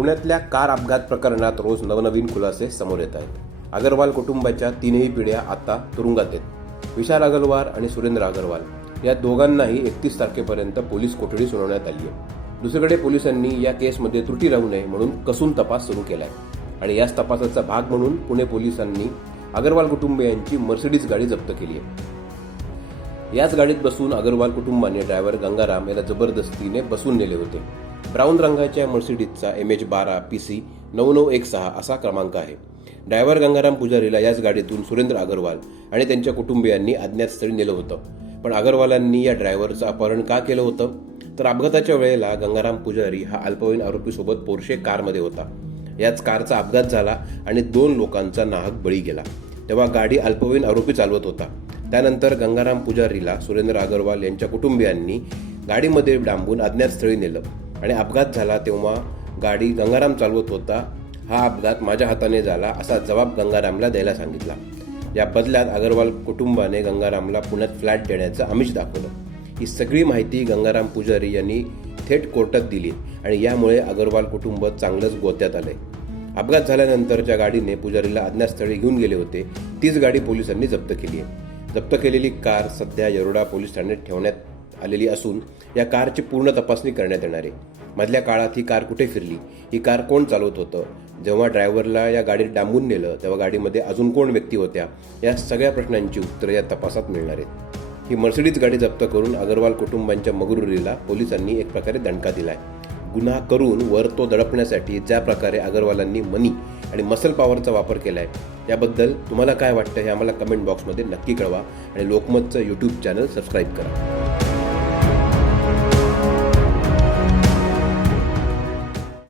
पुण्यातल्या कार अपघात प्रकरणात रोज नवनवीन खुलासे समोर येत आहेत. अगरवाल कुटुंबाच्या तीनही पिढ्या आता तुरुंगात आहेत. विशाल अगरवाल आणि सुरेंद्र अगरवाल या दोघांनाही एकतीस तारखेपर्यंत पोलीस कोठडी सुनावण्यात आली आहे. दुसरीकडे पोलिसांनी या केसमध्ये त्रुटी राहू नये म्हणून कसून तपास सुरू केलाय. आणि याच तपासाचा भाग म्हणून पुणे पोलिसांनी अगरवाल कुटुंबियांची मर्सिडीज गाडी जप्त केली आहे. याच गाडीत बसून अगरवाल कुटुंबाने ड्रायव्हर गंगाराम याला जबरदस्तीने बसून नेले होते. ब्राऊन रंगाच्या मर्सिडीजचा एम एच बारा पी सी नऊ नऊ एक सहा असा क्रमांक आहे. ड्रायव्हर गंगाराम पुजारीला याच गाडीतून सुरेंद्र अगरवाल आणि त्यांच्या कुटुंबियांनी अज्ञातस्थळी नेलं होतं. पण अगरवालांनी या ड्रायव्हरचं अपहरण का केलं होतं? तर अपघाताच्या वेळेला गंगाराम पुजारी हा अल्पवयीन आरोपीसोबत पोर्शे कारमध्ये होता. याच कारचा अपघात झाला आणि दोन लोकांचा नाहक बळी गेला. तेव्हा गाडी अल्पवयीन आरोपी चालवत होता. त्यानंतर गंगाराम पुजारीला सुरेंद्र अगरवाल यांच्या कुटुंबियांनी गाडीमध्ये डांबून अज्ञातस्थळी नेलं. आणि अपघात झाला तेव्हा गाडी गंगाराम चालवत होता. हा अपघात माझ्या हाताने झाला असा जबाब गंगारामला द्यायला सांगितला. या बदल्यात अगरवाल कुटुंबाने गंगारामला पुण्यात फ्लॅट देण्याचं आमिष दाखवलं. ही सगळी माहिती गंगाराम पुजारी यांनी थेट कोर्टात दिली आणि यामुळे अगरवाल कुटुंब चांगलंच गोत्यात आले अपघात झाल्यानंतरच्या गाडीने पुजारीला अज्ञातस्थळी घेऊन गेले होते. तीच गाडी पोलिसांनी जप्त केली आहे. जप्त केलेली कार सध्या येरोडा पोलीस ठाण्यात ठेवण्यात आलेली असून या कारची पूर्ण तपासणी करण्यात येणार आहे. मधल्या काळात ही कार कुठे फिरली? ही कार कोण चालवत होतं? जेव्हा ड्रायव्हरला या गाडीत डांबून नेलं तेव्हा गाडीमध्ये अजून कोण व्यक्ती होत्या? या सगळ्या प्रश्नांची उत्तरं या तपासात मिळणार आहेत. ही मर्सिडीज गाडी जप्त करून अगरवाल कुटुंबांच्या मगरुरीला पोलिसांनी एक प्रकारे दणका दिलाय. गुन्हा करून वर तो दडपण्यासाठी ज्या प्रकारे अगरवालांनी मनी आणि मसल पॉवरचा वापर केलाय याबद्दल तुम्हाला काय वाटतं हे आम्हाला कमेंट बॉक्समध्ये नक्की कळवा आणि लोकमतचं यूट्यूब चॅनल सबस्क्राईब करा.